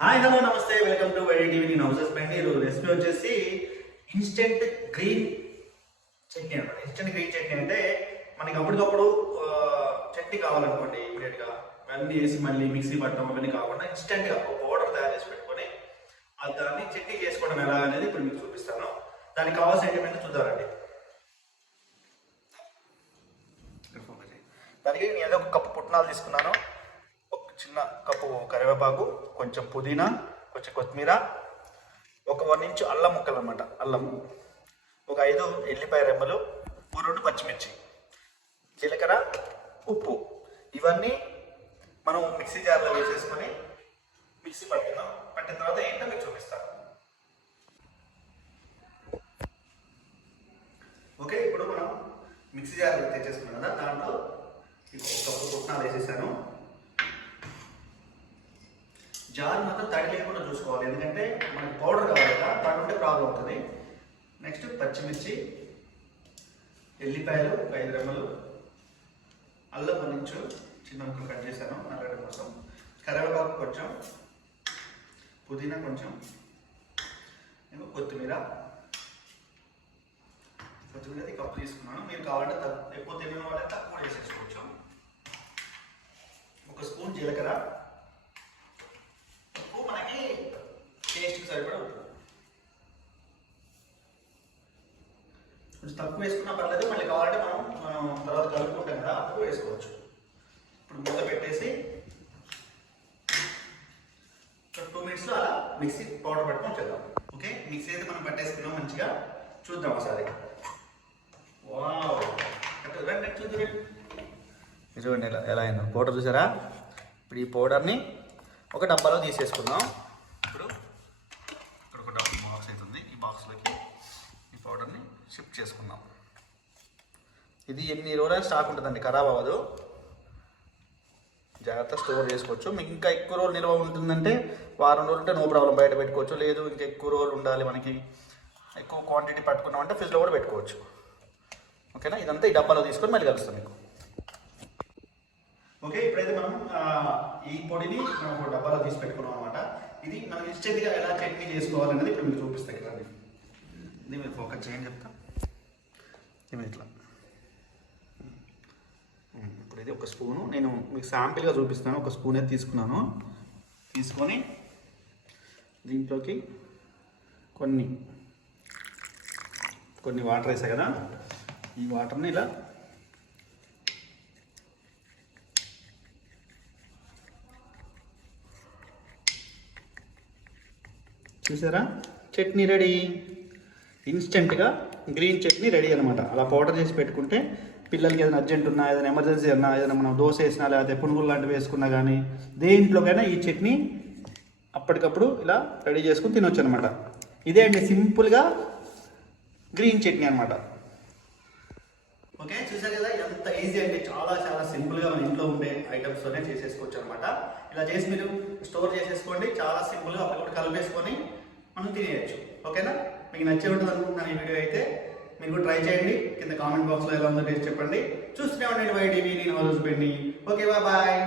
Hi hello నమస్తే. Welcome to YD TV నేను హౌసెస్ పైన ఈరోజు రెసిపీ వచ్చేసి ఇన్స్టెంట్ గ్రీన్ చట్నీ అనమాట ఇన్స్టెంట్ గ్రీన్ చట్నీ అంటే మనకి అప్పటికప్పుడు చట్నీ కావాలనుకోండి ఇమీడియట్గా అన్నీ వేసి మళ్ళీ మిక్సీ పట్టడం అవన్నీ కాకుండా ఇన్స్టెంట్గా ఒక పౌడర్ తయారు చేసి పెట్టుకొని అది దాన్ని చట్నీ చేసుకోవడం ఎలా అనేది ఇప్పుడు మీకు చూపిస్తాను. దానికి కావాల్సిన ఏంటంటే చూద్దామండి. దానికి నేను ఏదో ఒక కప్పు పుట్నాలు తీసుకున్నాను. చిన్న కప్పు కరివేపాకు కొంచెం పుదీనా కొంచెం కొత్తిమీర ఒక వన్ ఇంచు అల్లం ముక్కలు అనమాట అల్లం. ఒక ఐదు ఎల్లిపాయ రెమ్మలు ఓ రెండు పచ్చిమిర్చి జీలకర్ర ఉప్పు. ఇవన్నీ మనం మిక్సీ జార్లో వేసేసుకొని మిక్సీ పట్టుకుందాం. పట్టిన తర్వాత ఏంటో మీకు చూపిస్తాను ఓకే ఇప్పుడు మనం మిక్సీ జార్లో తెచ్చేసుకున్నాం కదా దాంట్లో ఒక పుట్నాలు వేసేసాను. జార్ మాత్రం తడి లేకుండా చూసుకోవాలి. ఎందుకంటే మనకి పౌడర్ కావాలి కదా తడి ఉంటే ప్రాబ్లం అవుతుంది. నెక్స్ట్ పచ్చిమిర్చి ఎల్లిపాయలు ఒక ఐదు రెమ్మలు అల్లం కొంచెం చిన్న ముక్కలు కట్ చేశాను నల్లగడ్డ కోసం. కరివేపాకు కొంచెం పుదీనా కొంచెం ఇంకా కొత్తిమీర. కొత్తిమీర అది కప్పు తీసుకున్నాను. మీరు కావాలంటే తక్కు- ఎక్కువ తిన్న వాళ్ళే తక్కువ వేసేసుకోవచ్చు. ఒక స్పూన్ జీలకర్ర ఉప్పు మనకి టేస్ట్కి సరిపడా ఉప్పు కొంచెం తక్కువ వేసుకున్నా పర్లేదు మళ్ళీ కావాలంటే మనం మనం తర్వాత కలుపుకుంటాం కదా అప్పుడు వేసుకోవచ్చు. ఇప్పుడు మూత పెట్టేసి టూ మినిట్స్లో అలా మిక్సీ పౌడర్ పెట్టుకొని చేద్దాం ఓకే? మిక్సీ అయితే మనం పట్టేసుకున్నాం మంచిగా. చూద్దాం ఒకసారి. వావ్! రండి, చూడండి ఎలా ఎలా అయిందో. పౌడర్ చూసారా? ఇప్పుడు ఈ పౌడర్ని ఒక డబ్బాలో తీసేసుకుందాం ఇప్పుడు ఇక్కడ ఒక డబ్బా బాక్స్ అవుతుంది ఈ బాక్స్లోకి ఈ పౌడర్ని షిఫ్ట్ చేసుకుందాం. ఇది ఎన్ని రోజులు స్టాక్ ఉంటుందండి ఖరాబ్ అవ్వదు. జాగ్రత్త స్టోర్ చేసుకోవచ్చు. మీకు ఇంకా ఎక్కువ రోజులు నిల్వ ఉంటుందంటే వారం రోజులు ఉంటే నో ప్రాబ్లం బయట పెట్టుకోవచ్చు. లేదు ఇంకా ఎక్కువ రోజులు ఉండాలి మనకి. ఎక్కువ క్వాంటిటీ పట్టుకున్నామంటే ఫ్రిడ్జ్లో కూడా పెట్టుకోవచ్చు. ఓకేనా? ఇదంతా ఈ డబ్బాలో తీసుకొని మళ్ళీ కలుస్తాం మీకు. ఓకే ఇప్పుడైతే మనం ఈ పొడిని మనం ఒక డబ్బాలో తీసి పెట్టుకున్నాం అనమాట ఇది మనం ఇన్స్టెంట్గా ఎలా చట్నీ చేసుకోవాలనేది ఇప్పుడు మీకు చూపిస్తాయి కదా ఇది మీరు ఫోకస్ చేయండి చెప్తాను ఇది ఇట్లా. ఇప్పుడు ఇది ఒక స్పూను. నేను మీకు శాంపిల్గా చూపిస్తాను. ఒక స్పూన్ అయితే తీసుకున్నాను. తీసుకొని దీంట్లోకి కొన్ని కొన్ని వాటర్ వేసా కదా? ఈ వాటర్ని ఇలా చూసారా? చట్నీ రెడీ. ఇన్స్టెంట్గా గ్రీన్ చట్నీ రెడీ అనమాట అలా పౌడర్ చేసి పెట్టుకుంటే పిల్లలకి ఏదైనా అర్జెంట్ ఉన్నా ఏదైనా ఎమర్జెన్సీ ఉన్నా ఏదైనా మనం దోశ వేసినా లేకపోతే పునుగులు లాంటివి వేసుకున్నా కానీ దేంట్లోకైనా ఈ చట్నీ అప్పటికప్పుడు ఇలా రెడీ చేసుకుని తినొచ్చు అనమాట ఇదే అండి సింపుల్గా గ్రీన్ చట్నీ అనమాట ఓకే చూసారు కదా? ఎంత ఈజీ అంటే చాలా చాలా సింపుల్గా మన ఇంట్లో ఉండే ఐటమ్స్తోనే చేసేసుకోవచ్చు అనమాట ఇలా చేసి మీరు స్టోర్ చేసేసుకోండి. చాలా సింపుల్గా అప్పటికప్పుడు కలిపేసుకొని మనం తినేయచ్చు. ఓకేనా? మీకు నచ్చే ఉంటుంది అనుకుంటున్నాను ఈ వీడియో అయితే మీరు కూడా ట్రై చేయండి. కింద కామెంట్ బాక్స్లో ఎలా ఉందో టేస్ట్ చెప్పండి. చూస్తూనే ఉండండి వైటీవీ నేను హౌస్ పెండి. Okay bye